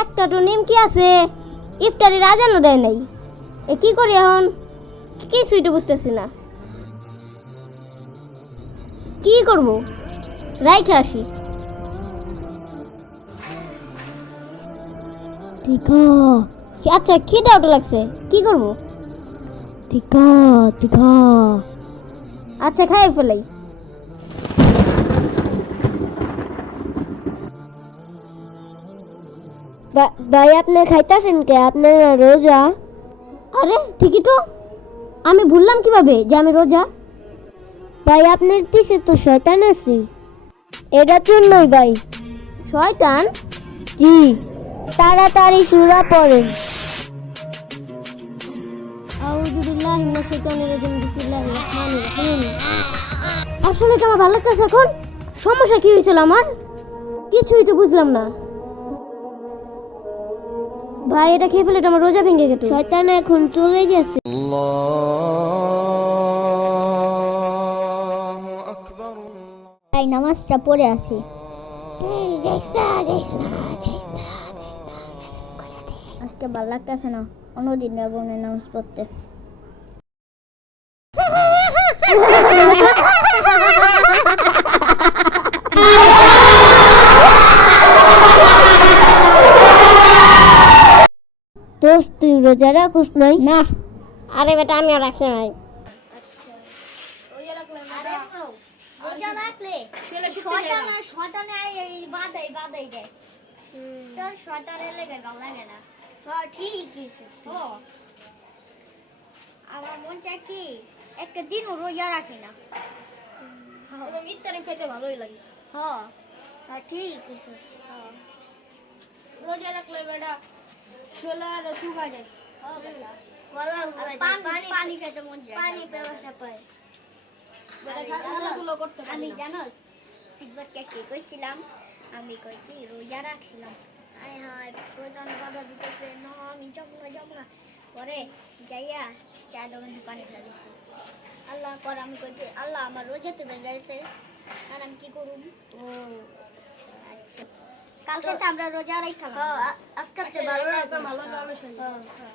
একটা তো নিমকি আছে ইফতারি রাজানো দেয় নাই। এ কি করি এখন? কিছুই তো বুঝতেছি না। কি করব? রাইখে আসি। ঠিক আচ্ছা খিদে ওটা লাগছে। কি করব? ঠিক ঠিক আচ্ছা খাই ফেলাই। ভাই আপনি খাইতেছেন কে? আপনার রোজা? আরে ঠিকই তো। আমি ভুললাম কীভাবে যে আমি রোজা? ভাই আপনার পিছে তো শয়তান আছে। এটার জন্যই ভাই। শয়তান? জি। তাড়াতাড়ি সুরা পড়েন। আউযু বিল্লাহি মিনাশ শাইতানির রাজিম বিসমিল্লাহির রহমানির রহিম। আসলে তো আমার ভালো লাগতেছে এখন? সমস্যা কি হয়েছিল আমার? কিছুই তো বুঝলাম না। ভাই এটা খেয়ে ফেলে আমার রোজা ভেঙে গেছে। শয়তান এখন চলে গেছে। ভাই নামাজটা পড়ে আছি আজকে ভালো লাগতেছে না। অন্যদিন যাব নামাজ পড়তে। রোজা রাখুস নাই। না। আরে বেটা আমিও রাখি নাই। আমার মন চায় কি একটা দিনও রোজা রাখি না। ইফতারি খেতে ভালোই লাগে। হ্যাঁ হ্যাঁ ঠিক আছে রোজা রাখলে বেটা শোলা আর শুকা যায় পানি পানি খেতে মন চায় পানি পেয়াসা পায়। আমি জানো একবার কে কইছিলাম? আমি কই কি রোজা রাখছিলাম। আয় হায় প্রধান বাধা দিতেছে। না আমি যাব না যাব না। পরে যাইয়া চা দোকানে পানি আল্লাহ পর আমি কই আল্লাহ আমার রোজা তো আর আমি কি করুম? ও আচ্ছা। কালকে তো আমরা রোজা রাখলাম হ্যাঁ আজকে তো ভালো রাখলাম ভালো কামে শুনি হ্যাঁ হ্যাঁ।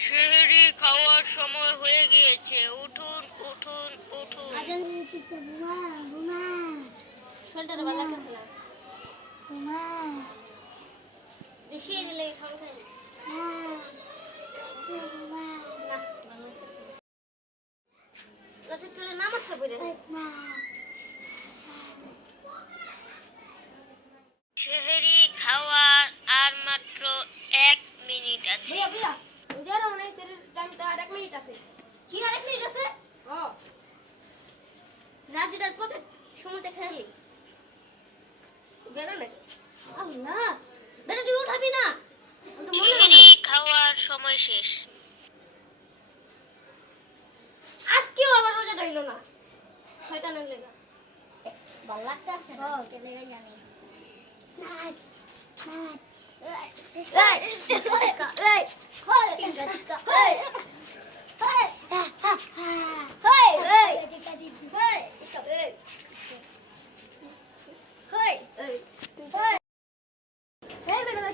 সেহরি খাওয়ার সময় হয়ে গিয়েছে। উঠুন উঠুন উঠুন। সেহরি খাওয়ার আর মাত্র এক মিনিট আছে। কি আরেক মিনিট আছে রাজুটার পকেট সমুদ্রে খেলি বেরো না আল্লাহ বেটা তুই উঠাবি না মনে হয় সেহরি খাওয়ার সময় শেষ আজকেও আবার রোজাটা হইল না শয়তানের লেগা ভালো লাগতেছে না কে লেগে জানি নাচ নাচ এই এই এই